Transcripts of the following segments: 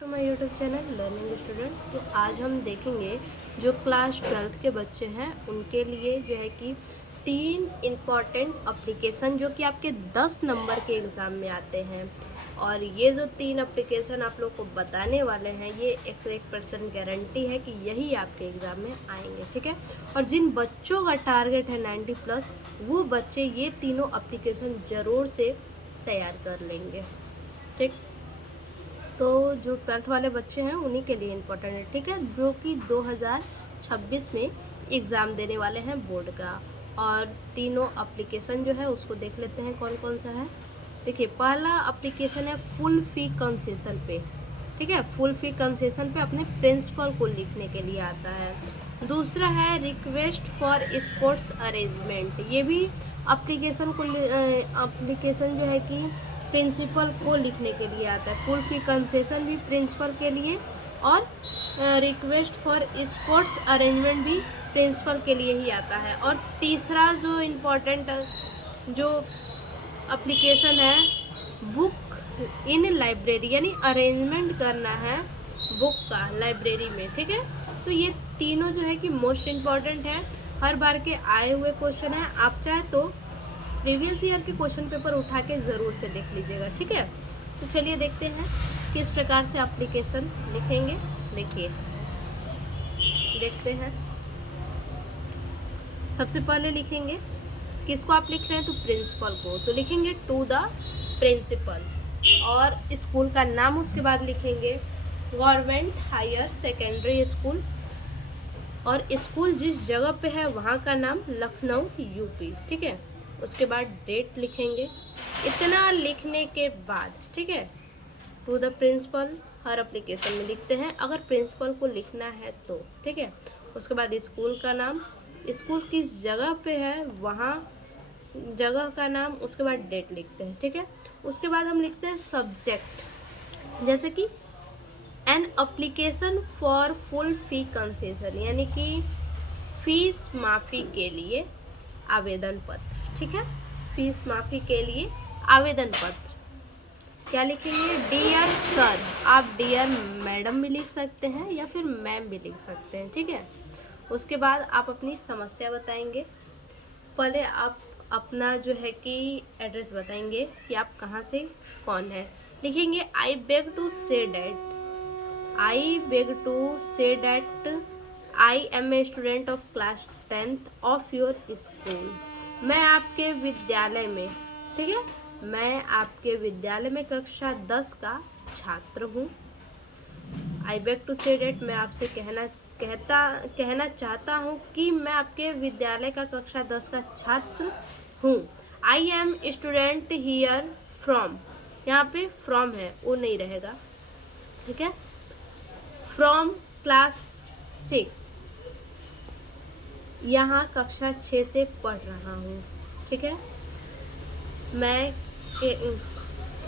तो my YouTube channel learning student. तो आज हम देखेंगे जो क्लास 12th के बच्चे हैं उनके लिए जो है कि 3 इम्पॉर्टेंट एप्लीकेशन जो कि आपके 10 नंबर के एग्ज़ाम में आते हैं। और ये जो 3 एप्लीकेशन आप लोग को बताने वाले हैं ये 101% गारंटी है कि यही आपके एग्ज़ाम में आएंगे, ठीक है। और जिन बच्चों का टारगेट है 90+ वो बच्चे ये तीनों एप्लीकेशन ज़रूर से तैयार कर लेंगे, ठीक। तो जो 12th वाले बच्चे हैं उन्हीं के लिए इम्पोर्टेंट है, ठीक है, जो कि 2026 में एग्ज़ाम देने वाले हैं बोर्ड का। और तीनों एप्लीकेशन जो है उसको देख लेते हैं कौन कौन सा है। देखिए, पहला एप्लीकेशन है फुल फी कंसेशन पे, ठीक है। फुल फी कंसेशन पे अपने प्रिंसिपल को लिखने के लिए आता है। दूसरा है रिक्वेस्ट फॉर स्पोर्ट्स अरेंजमेंट, ये भी एप्लीकेशन जो है कि प्रिंसिपल को लिखने के लिए आता है। फुल फी कंसेशन भी प्रिंसिपल के लिए और रिक्वेस्ट फॉर स्पोर्ट्स अरेंजमेंट भी प्रिंसिपल के लिए ही आता है। और तीसरा जो इम्पोर्टेंट जो एप्लीकेशन है बुक इन लाइब्रेरी, यानी अरेंजमेंट करना है बुक का लाइब्रेरी में, ठीक है। तो ये तीनों जो है कि मोस्ट इम्पॉर्टेंट है, हर बार के आए हुए क्वेश्चन है। आप चाहे तो प्रीवियस ईयर के क्वेश्चन पेपर उठा के ज़रूर से देख लीजिएगा, ठीक है। तो चलिए देखते हैं किस प्रकार से एप्लीकेशन लिखेंगे। देखिए, देखते हैं। सबसे पहले लिखेंगे किसको आप लिख रहे हैं, तो प्रिंसिपल को, तो लिखेंगे टू द प्रिंसिपल। और स्कूल का नाम उसके बाद लिखेंगे गवर्नमेंट हायर सेकेंडरी स्कूल। और स्कूल जिस जगह पे है वहाँ का नाम लखनऊ यूपी, ठीक है। उसके बाद डेट लिखेंगे। इतना लिखने के बाद, ठीक है, टू द प्रिंसिपल हर एप्लीकेशन में लिखते हैं अगर प्रिंसिपल को लिखना है तो, ठीक है। उसके बाद स्कूल का नाम, स्कूल किस जगह पे है वहाँ जगह का नाम, उसके बाद डेट लिखते हैं, ठीक है। उसके बाद हम लिखते हैं सब्जेक्ट, जैसे कि an application for full fee concession, यानी कि फीस माफ़ी के लिए आवेदन पत्र, ठीक है। फीस माफ़ी के लिए आवेदन पत्र क्या लिखेंगे, डियर सर। आप डियर मैडम भी लिख सकते हैं या फिर मैम भी लिख सकते हैं, ठीक है। उसके बाद आप अपनी समस्या बताएंगे। पहले आप अपना जो है कि एड्रेस बताएंगे कि आप कहाँ से कौन है। लिखेंगे I beg to say that, I beg to say that I am a student of class 10th of your school. मैं आपके विद्यालय में, ठीक है, मैं आपके विद्यालय में कक्षा 10 का छात्र हूँ। I beg to say that, मैं आपसे कहना चाहता हूँ कि मैं आपके विद्यालय का कक्षा 10 का छात्र हूँ। I am student here from, यहाँ पे फ्रॉम है वो नहीं रहेगा, ठीक है। फ्रॉम क्लास 6, यहाँ कक्षा 6 से पढ़ रहा हूँ, ठीक है। मैं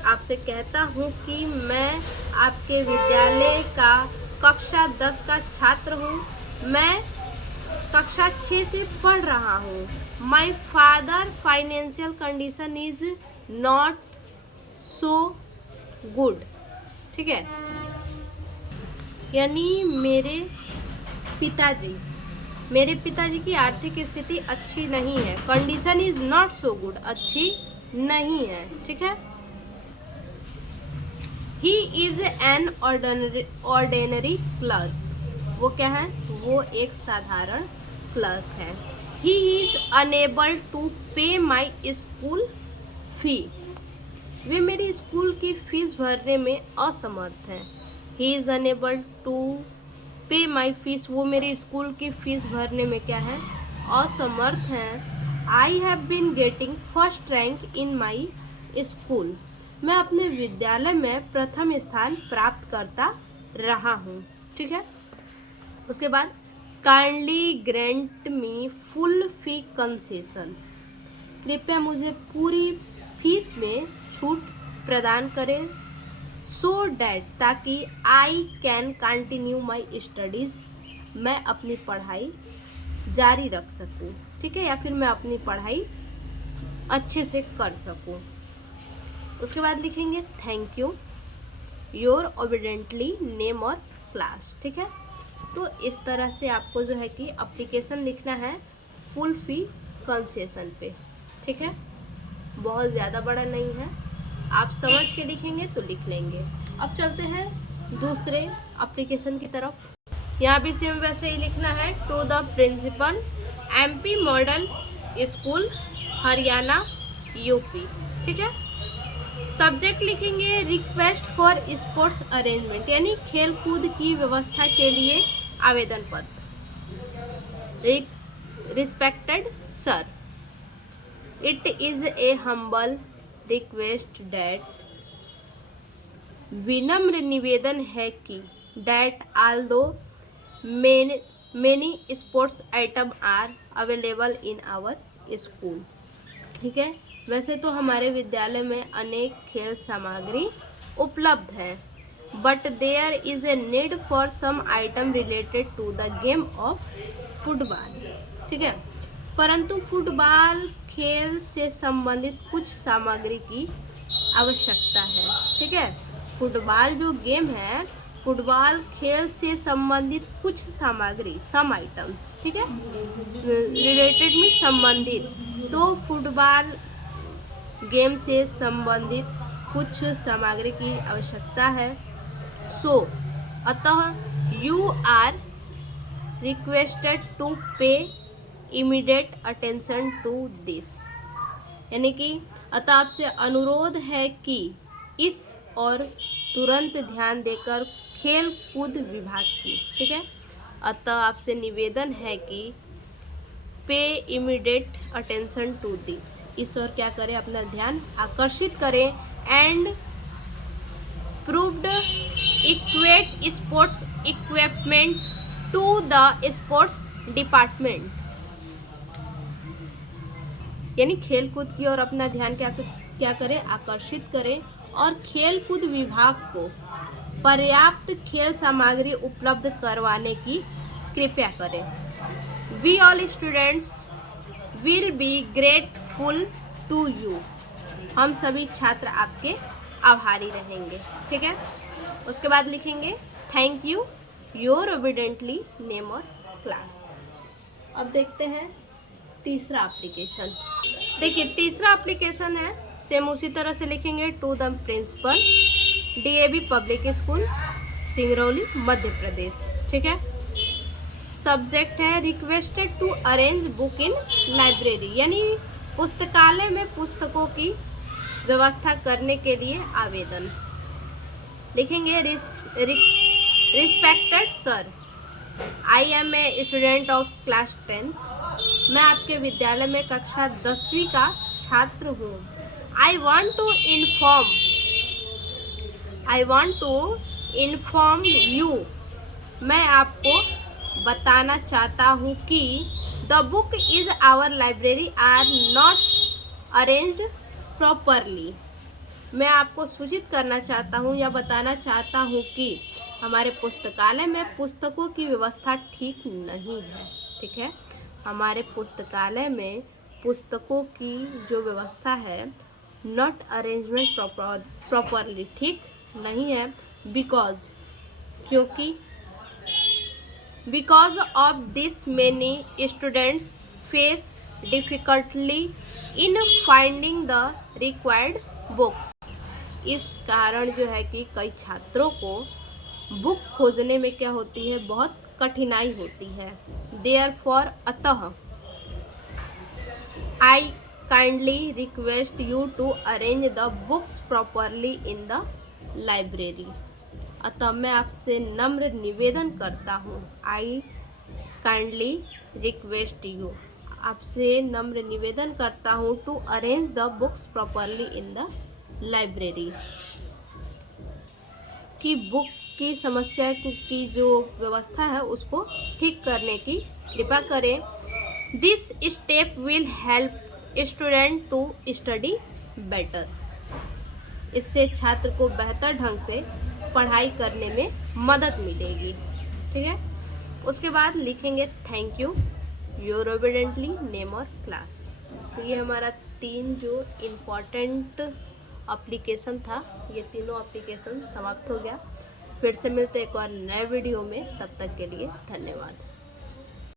आपसे कहता हूँ कि मैं आपके विद्यालय का कक्षा 10 का छात्र हूँ। मैं कक्षा 6 से पढ़ रहा हूँ। My father financial condition is not so good, ठीक है, यानी मेरे पिताजी की आर्थिक स्थिति अच्छी नहीं है। Condition is not so good, अच्छी नहीं है, ठीक है। He is an ordinary clerk, वो क्या है, वो एक साधारण क्लर्क है। ही इज अनेबल टू पे माई स्कूल फी, वे मेरी स्कूल की फीस भरने में असमर्थ हैं। ही इज अनेबल टू पे माई फीस, वो मेरी स्कूल की फीस भरने में क्या है, असमर्थ हैं। I have been getting first rank in my school, मैं अपने विद्यालय में प्रथम स्थान प्राप्त करता रहा हूँ, ठीक है। उसके बाद काइंडली ग्रांट मी फुल फी कंसेशन, कृपया मुझे पूरी फीस में छूट प्रदान करें। सो डैट, ताकि I can continue my studies, मैं अपनी पढ़ाई जारी रख सकूं, ठीक है, या फिर मैं अपनी पढ़ाई अच्छे से कर सकूं। उसके बाद लिखेंगे thank you. Your obediently name और क्लास। ठीक है, तो इस तरह से आपको जो है कि एप्लीकेशन लिखना है फुल फी कंसेशन पे। ठीक है, बहुत ज़्यादा बड़ा नहीं है, आप समझ के लिखेंगे तो लिख लेंगे। अब चलते हैं दूसरे एप्लीकेशन की तरफ। यहाँ भी सेम वैसे ही लिखना है, to the principal MP model school Haryana UP. ठीक है, सब्जेक्ट लिखेंगे रिक्वेस्ट फॉर स्पोर्ट्स अरेंजमेंट, यानी खेल कूद की व्यवस्था के लिए आवेदन पत्र। Respected sir, it is a humble request that, विनम्र निवेदन है कि that although many sports item are available in our school. ठीक है, वैसे तो हमारे विद्यालय में अनेक खेल सामग्री उपलब्ध है, but there is a need for some item related to the game of football. ठीक है, परंतु फुटबॉल खेल से संबंधित कुछ सामग्री की आवश्यकता है। ठीक है, फुटबॉल जो गेम है, फुटबॉल खेल से संबंधित कुछ सामग्री, सम आइटम्स। ठीक है, रिलेटेड में संबंधित, तो फुटबॉल गेम से संबंधित कुछ सामग्री की आवश्यकता है। सो अतः यू आर रिक्वेस्टेड टू पे इमीडिएट अटेंशन टू दिस, यानी कि अतः आपसे अनुरोध है कि इस और तुरंत ध्यान देकर खेल कूद विभाग की। ठीक है, अतः आपसे निवेदन है कि पे इमीडिएट अटेंशन टू दिस, इस और क्या करें, अपना ध्यान आकर्षित करें। And proved adequate sports equipment to the sports department, यानी खेल कूद की ओर अपना ध्यान क्या करें, आकर्षित करें और खेल कूद विभाग को पर्याप्त खेल सामग्री उपलब्ध करवाने की कृपया करें। We all students will be grateful to you, हम सभी छात्र आपके आभारी रहेंगे। ठीक है, उसके बाद लिखेंगे thank you, your obediently name और क्लास। अब देखते हैं तीसरा एप्लीकेशन। देखिए तीसरा एप्लीकेशन है, सेम उसी तरह से लिखेंगे, to the principal DAV public school Singrauli Madhya Pradesh. ठीक है, सब्जेक्ट है requested to arrange book in library, यानी पुस्तकालय में पुस्तकों की व्यवस्था करने के लिए आवेदन। लिखेंगे respected sir, I am a student of class 10, मैं आपके विद्यालय में कक्षा 10वीं का छात्र हूँ। I want to inform you, मैं आपको बताना चाहता हूँ कि the book is our library are not arranged properly, मैं आपको सूचित करना चाहता हूँ या बताना चाहता हूँ कि हमारे पुस्तकालय में पुस्तकों की व्यवस्था ठीक नहीं है। ठीक है, हमारे पुस्तकालय में पुस्तकों की जो व्यवस्था है नॉट अरेंजमेंट प्रॉपरली, ठीक नहीं है। Because of this many students face difficultly in finding the required books, इस कारण जो है कि कई छात्रों को बुक खोजने में क्या होती है, बहुत कठिनाई होती है। देयरफॉर अतः I kindly request you to arrange the books properly in the library, अतः मैं आपसे नम्र निवेदन करता हूँ। आई काइंडली रिक्वेस्ट यू, आपसे नम्र निवेदन करता हूँ to arrange the books properly in the library, कि बुक की समस्या की जो व्यवस्था है उसको ठीक करने की कृपा करें। This step will help student to study better, इससे छात्र को बेहतर ढंग से पढ़ाई करने में मदद मिलेगी। ठीक है, उसके बाद लिखेंगे thank you, your obediently name और क्लास। तो ये हमारा 3 जो इम्पोर्टेंट एप्लीकेशन था, ये तीनों एप्लीकेशन समाप्त हो गया। फिर से मिलते एक और नए वीडियो में, तब तक के लिए धन्यवाद।